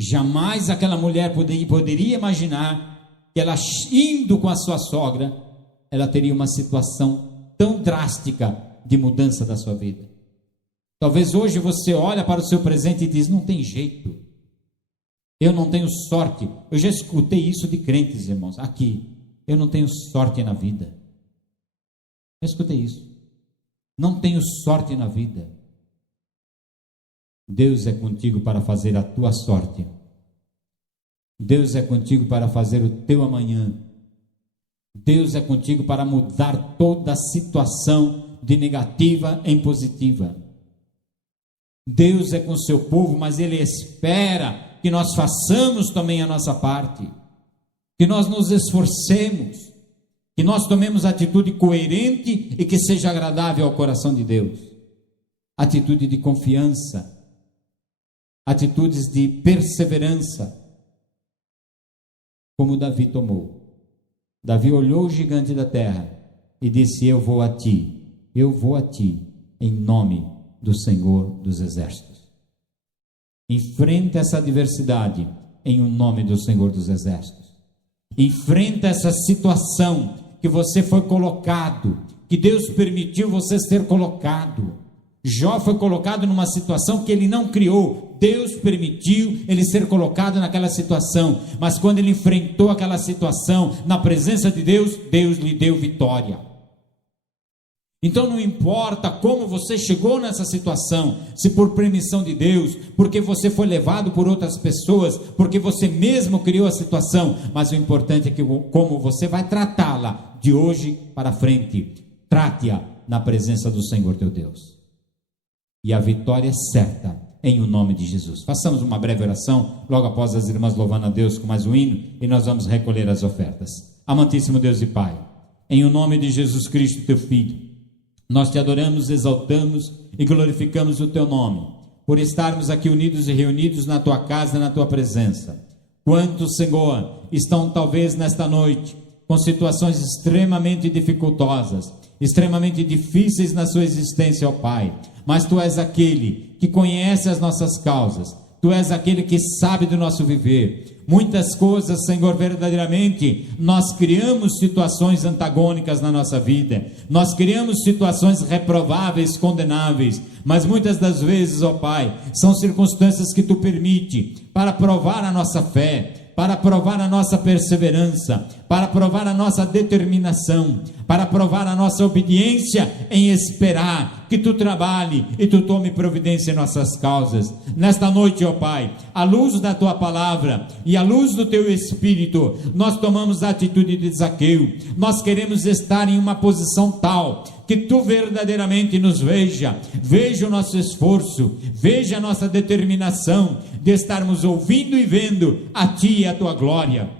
Jamais aquela mulher poderia imaginar que ela, indo com a sua sogra, ela teria uma situação tão drástica de mudança da sua vida. Talvez hoje você olha para o seu presente e diz: não tem jeito, eu não tenho sorte. Eu já escutei isso de crentes, irmãos, aqui: eu não tenho sorte na vida. Eu escutei isso: não tenho sorte na vida. Deus é contigo para fazer a tua sorte. Deus é contigo para fazer o teu amanhã. Deus é contigo para mudar toda a situação de negativa em positiva. Deus é com o seu povo, mas Ele espera que nós façamos também a nossa parte, que nós nos esforcemos, que nós tomemos atitude coerente e que seja agradável ao coração de Deus. Atitude de confiança, atitudes de perseverança, como Davi tomou. Davi olhou o gigante da terra e disse: eu vou a ti, em nome do Senhor dos Exércitos. Enfrenta essa adversidade em o nome do Senhor dos Exércitos. Enfrenta essa situação que você foi colocado, que Deus permitiu você ser colocado. Jó foi colocado numa situação que ele não criou, Deus permitiu ele ser colocado naquela situação, mas quando ele enfrentou aquela situação, na presença de Deus, Deus lhe deu vitória. Então não importa como você chegou nessa situação, se por permissão de Deus, porque você foi levado por outras pessoas, porque você mesmo criou a situação, mas o importante é que como você vai tratá-la de hoje para frente, trate-a na presença do Senhor teu Deus. E a vitória é certa, em o nome de Jesus. Façamos uma breve oração, logo após as irmãs louvando a Deus com mais um hino, e nós vamos recolher as ofertas. Amantíssimo Deus e Pai, em o nome de Jesus Cristo, teu Filho, nós te adoramos, exaltamos e glorificamos o teu nome, por estarmos aqui unidos e reunidos na tua casa, na tua presença. Quantos, Senhor, estão talvez nesta noite com situações extremamente dificultosas, extremamente difíceis na sua existência, ó Pai, mas tu és aquele que conhece as nossas causas, tu és aquele que sabe do nosso viver. Muitas coisas, Senhor, verdadeiramente, nós criamos situações antagônicas na nossa vida, nós criamos situações reprováveis, condenáveis, mas muitas das vezes, ó Pai, são circunstâncias que tu permite para provar a nossa fé, para provar a nossa perseverança, para provar a nossa determinação, para provar a nossa obediência em esperar que tu trabalhe e tu tome providência em nossas causas. Nesta noite, ó Pai, à luz da tua palavra e à luz do teu Espírito, nós tomamos a atitude de Zaqueu. Nós queremos estar em uma posição tal que tu verdadeiramente nos veja o nosso esforço, veja a nossa determinação de estarmos ouvindo e vendo a ti e a tua glória.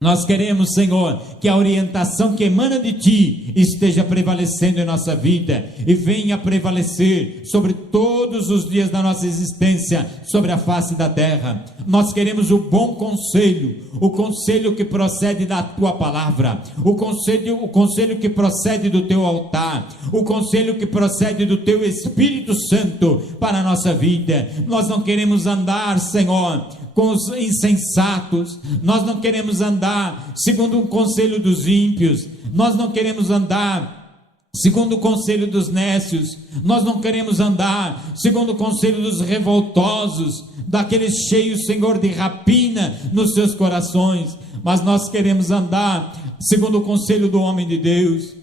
Nós queremos, Senhor, que a orientação que emana de Ti esteja prevalecendo em nossa vida e venha prevalecer sobre todos os dias da nossa existência, sobre a face da terra. Nós queremos o bom conselho, o conselho que procede da Tua palavra, o conselho que procede do Teu altar, o conselho que procede do Teu Espírito Santo para a nossa vida. Nós não queremos andar, Senhor, com os insensatos, nós não queremos andar segundo o conselho dos ímpios, nós não queremos andar segundo o conselho dos nécios, nós não queremos andar segundo o conselho dos revoltosos, daqueles cheios, Senhor, de rapina nos seus corações, mas nós queremos andar segundo o conselho do homem de Deus.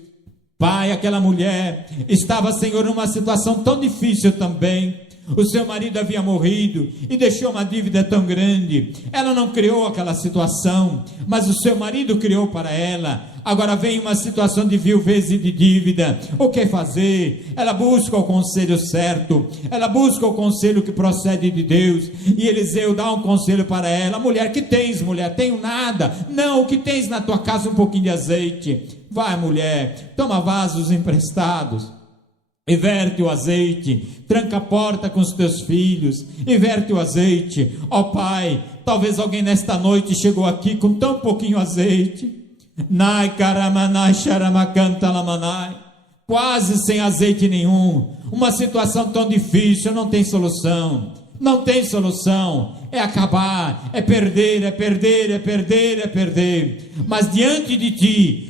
Pai, aquela mulher estava, Senhor, numa situação tão difícil também. O seu marido havia morrido e deixou uma dívida tão grande. Ela não criou aquela situação, mas o seu marido criou para ela. Agora vem uma situação de viuvez e de dívida. O que fazer? Ela busca o conselho certo, ela busca o conselho que procede de Deus. E Eliseu dá um conselho para ela: mulher, que tens, mulher? Tenho nada. Não, o que tens na tua casa? Um pouquinho de azeite. Vai, mulher, toma vasos emprestados, e verte o azeite, tranca a porta com os teus filhos, e verte o azeite. Ó Pai, talvez alguém nesta noite chegou aqui com tão pouquinho azeite, quase sem azeite nenhum, uma situação tão difícil, não tem solução, não tem solução, é acabar, é perder, é perder, é perder, é perder, mas diante de Ti,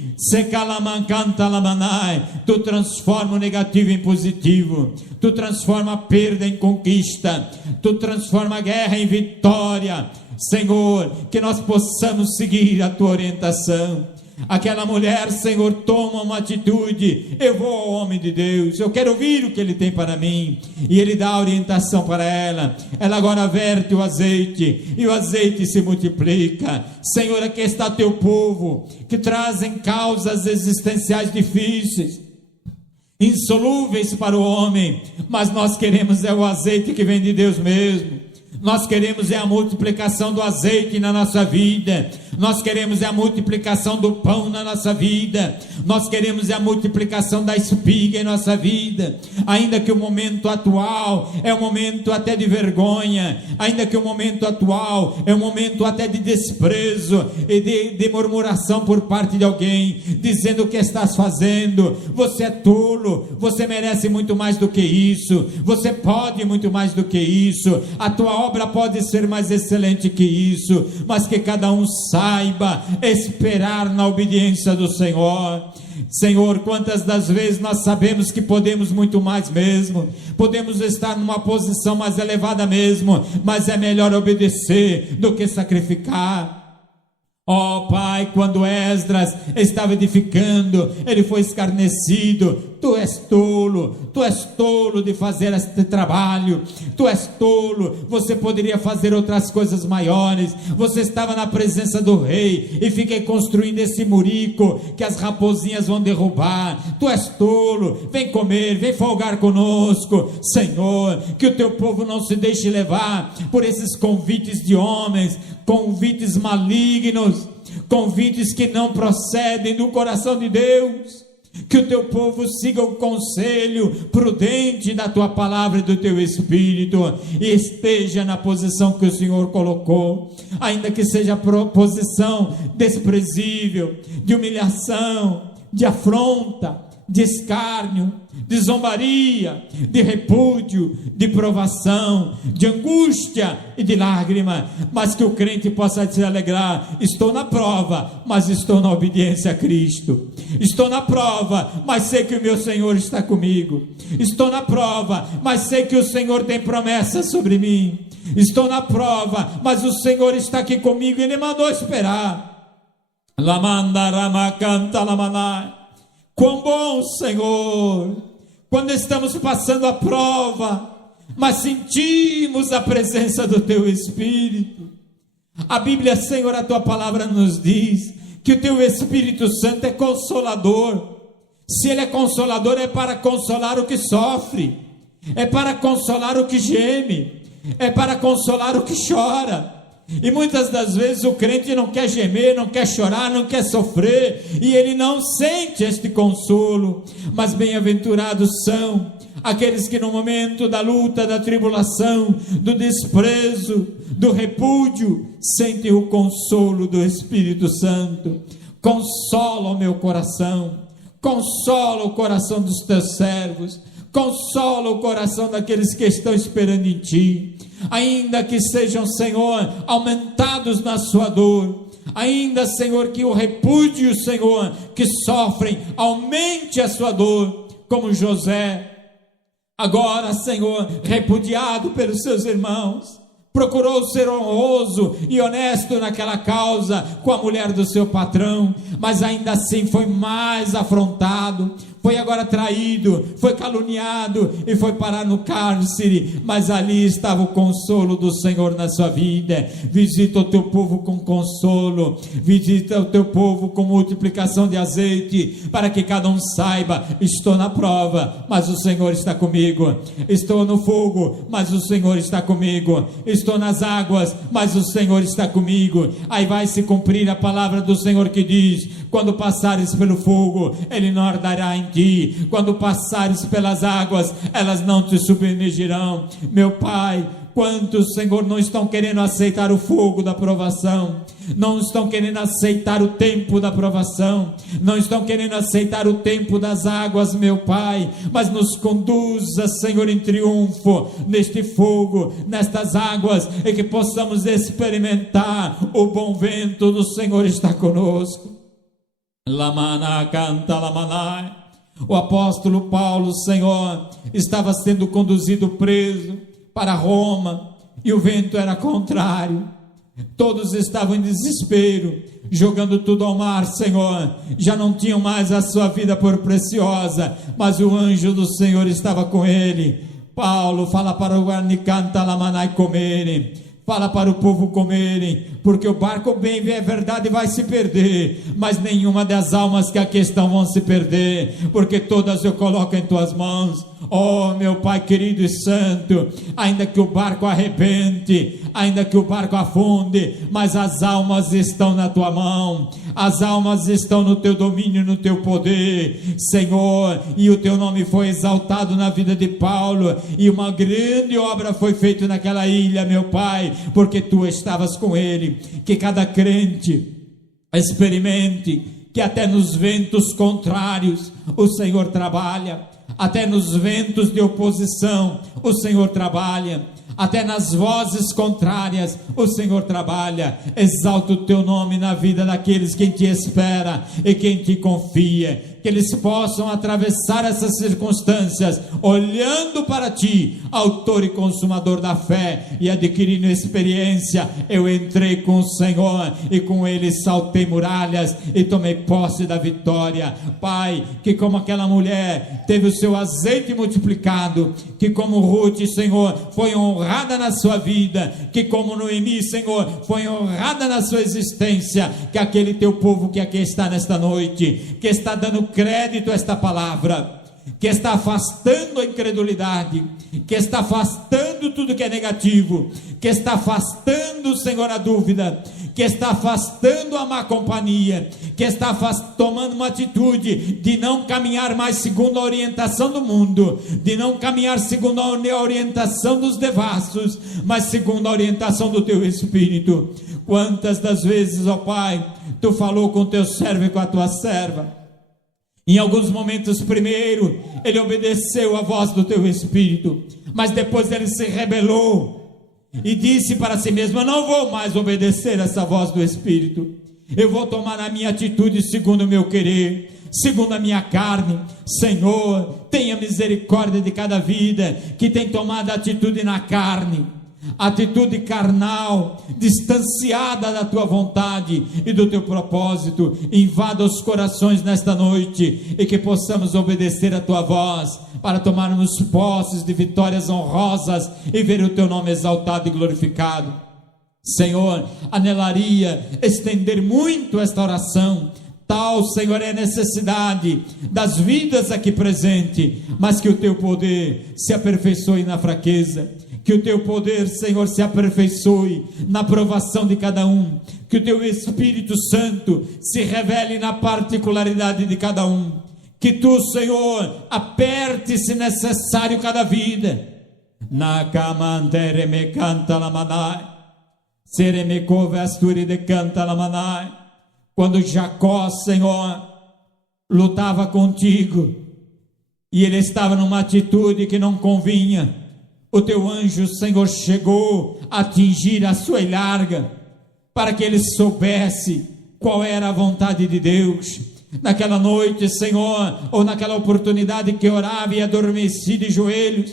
tu transforma o negativo em positivo, tu transforma a perda em conquista, tu transforma a guerra em vitória. Senhor, que nós possamos seguir a tua orientação. Aquela mulher, Senhor, toma uma atitude: eu vou ao homem de Deus, eu quero ouvir o que ele tem para mim, e ele dá a orientação para ela. Ela agora verte o azeite, e o azeite se multiplica. Senhor, aqui está teu povo, que trazem causas existenciais difíceis, insolúveis para o homem, mas nós queremos o azeite que vem de Deus mesmo. Nós queremos a multiplicação do azeite na nossa vida, nós queremos a multiplicação do pão na nossa vida, nós queremos a multiplicação da espiga em nossa vida, ainda que o momento atual é um momento até de vergonha, ainda que o momento atual é um momento até de desprezo e de murmuração por parte de alguém, dizendo: o que estás fazendo? Você é tolo, você merece muito mais do que isso, você pode muito mais do que isso, a tua obra pode ser mais excelente que isso, mas que cada um saiba esperar na obediência do Senhor. Senhor, quantas das vezes nós sabemos que podemos muito mais mesmo, podemos estar numa posição mais elevada mesmo, mas é melhor obedecer do que sacrificar. Ó Pai, quando Esdras estava edificando, ele foi escarnecido. Tu és tolo de fazer este trabalho, tu és tolo, você poderia fazer outras coisas maiores, você estava na presença do rei, e fiquei construindo esse murico, que as raposinhas vão derrubar, tu és tolo, vem comer, vem folgar conosco. Senhor, que o teu povo não se deixe levar por esses convites de homens, convites malignos, convites que não procedem do coração de Deus. Que o teu povo siga o conselho prudente da tua palavra e do teu Espírito, e esteja na posição que o Senhor colocou, ainda que seja posição desprezível, de humilhação, de afronta, de escárnio, de zombaria, de repúdio, de provação, de angústia e de lágrima, mas que o crente possa se alegrar. Estou na prova, mas estou na obediência a Cristo. Estou na prova, mas sei que o meu Senhor está comigo. Estou na prova, mas sei que o Senhor tem promessas sobre mim. Estou na prova, mas o Senhor está aqui comigo e Ele mandou esperar. Quão bom, Senhor, quando estamos passando a prova, mas sentimos a presença do Teu Espírito. A Bíblia, Senhor, a Tua palavra nos diz que o Teu Espírito Santo é consolador. Se Ele é consolador, é para consolar o que sofre, é para consolar o que geme, é para consolar o que chora. E muitas das vezes o crente não quer gemer, não quer chorar, não quer sofrer, e ele não sente este consolo. Mas bem-aventurados são aqueles que no momento da luta, da tribulação, do desprezo, do repúdio, sentem o consolo do Espírito Santo. Consola o meu coração, consola o coração dos teus servos, consola o coração daqueles que estão esperando em ti. Ainda que sejam, Senhor, aumentados na sua dor, ainda, Senhor, que o repúdio, Senhor, que sofrem, aumente a sua dor, como José, agora, Senhor, repudiado pelos seus irmãos, procurou ser honroso e honesto naquela causa com a mulher do seu patrão, mas ainda assim foi mais afrontado, foi agora traído, foi caluniado e foi parar no cárcere, mas ali estava o consolo do Senhor na sua vida. Visita o teu povo com consolo, visita o teu povo com multiplicação de azeite, para que cada um saiba: estou na prova, mas o Senhor está comigo, estou no fogo, mas o Senhor está comigo, estou nas águas, mas o Senhor está comigo. Aí vai se cumprir a palavra do Senhor que diz: quando passares pelo fogo, ele não arderá em ti, quando passares pelas águas, elas não te submergirão. Meu Pai, quantos, Senhor, não estão querendo aceitar o fogo da provação, não estão querendo aceitar o tempo da provação, não estão querendo aceitar o tempo das águas, meu Pai, mas nos conduza, Senhor, em triunfo neste fogo, nestas águas, e que possamos experimentar o bom vento do Senhor está conosco. Lamana canta lamanai. O apóstolo Paulo, Senhor, estava sendo conduzido preso para Roma, e o vento era contrário, todos estavam em desespero, jogando tudo ao mar, Senhor, já não tinham mais a sua vida por preciosa, mas o anjo do Senhor estava com ele. Paulo fala para o Arnicanta Lamanai comerem, fala para o povo comerem, porque o barco, bem é verdade, vai se perder, mas nenhuma das almas que aqui estão vão se perder, porque todas eu coloco em tuas mãos. Oh, meu Pai querido e santo, ainda que o barco arrebente, ainda que o barco afunde, mas as almas estão na tua mão, as almas estão no teu domínio, no teu poder, Senhor, e o teu nome foi exaltado na vida de Paulo, e uma grande obra foi feita naquela ilha, meu Pai, porque tu estavas com ele. Que cada crente experimente que até nos ventos contrários o Senhor trabalha, até nos ventos de oposição o Senhor trabalha, até nas vozes contrárias o Senhor trabalha. Exalta o teu nome na vida daqueles que te espera e quem te confia, que eles possam atravessar essas circunstâncias olhando para ti, autor e consumador da fé, e adquirindo experiência. Eu entrei com o Senhor e com ele saltei muralhas e tomei posse da vitória. Pai, que como aquela mulher teve o seu azeite multiplicado, que como Ruth, Senhor, foi honrada na sua vida, que como Noemi, Senhor, foi honrada na sua existência, que aquele teu povo que aqui está nesta noite, que está dando crédito a esta palavra, que está afastando a incredulidade, que está afastando tudo que é negativo, que está afastando, Senhor, a dúvida, que está afastando a má companhia, que está tomando uma atitude de não caminhar mais segundo a orientação do mundo, de não caminhar segundo a orientação dos devassos, mas segundo a orientação do teu Espírito. Quantas das vezes, ó Pai, tu falou com o teu servo e com a tua serva. Em alguns momentos, primeiro, ele obedeceu à voz do teu Espírito, mas depois ele se rebelou e disse para si mesmo: eu não vou mais obedecer essa voz do Espírito, eu vou tomar a minha atitude segundo o meu querer, segundo a minha carne. Senhor, tenha misericórdia de cada vida que tem tomado atitude na carne, atitude carnal, distanciada da tua vontade e do teu propósito. Invada os corações nesta noite e que possamos obedecer a tua voz para tomarmos posses de vitórias honrosas e ver o teu nome exaltado e glorificado. Senhor, anelaria estender muito esta oração. Tal, Senhor, é a necessidade das vidas aqui presentes, mas que o teu poder se aperfeiçoe na fraqueza, que o teu poder, Senhor, se aperfeiçoe na provação de cada um, que o teu Espírito Santo se revele na particularidade de cada um, que tu, Senhor, aperte, se necessário, cada vida. Na camandere me canta la manai, seremecove asturi de canta la manai. Quando Jacó, Senhor, lutava contigo e ele estava numa atitude que não convinha, o teu anjo, Senhor, chegou a atingir a sua ilharga, para que ele soubesse qual era a vontade de Deus. Naquela noite, Senhor, ou naquela oportunidade que orava e adormeci de joelhos,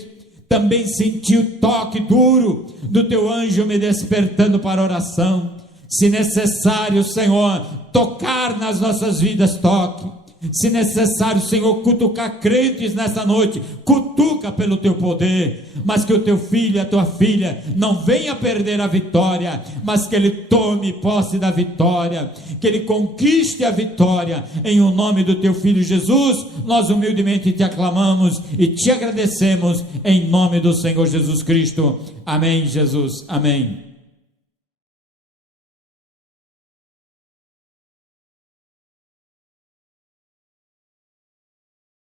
também senti o toque duro do teu anjo me despertando para a oração. Se necessário, Senhor, tocar nas nossas vidas, toque. Se necessário, Senhor, cutucar crentes nessa noite, cutuca pelo teu poder, mas que o teu filho e a tua filha não venha perder a vitória, mas que ele tome posse da vitória, que ele conquiste a vitória. Em o nome do teu filho Jesus, nós humildemente te aclamamos e te agradecemos, em nome do Senhor Jesus Cristo. Amém, Jesus, amém.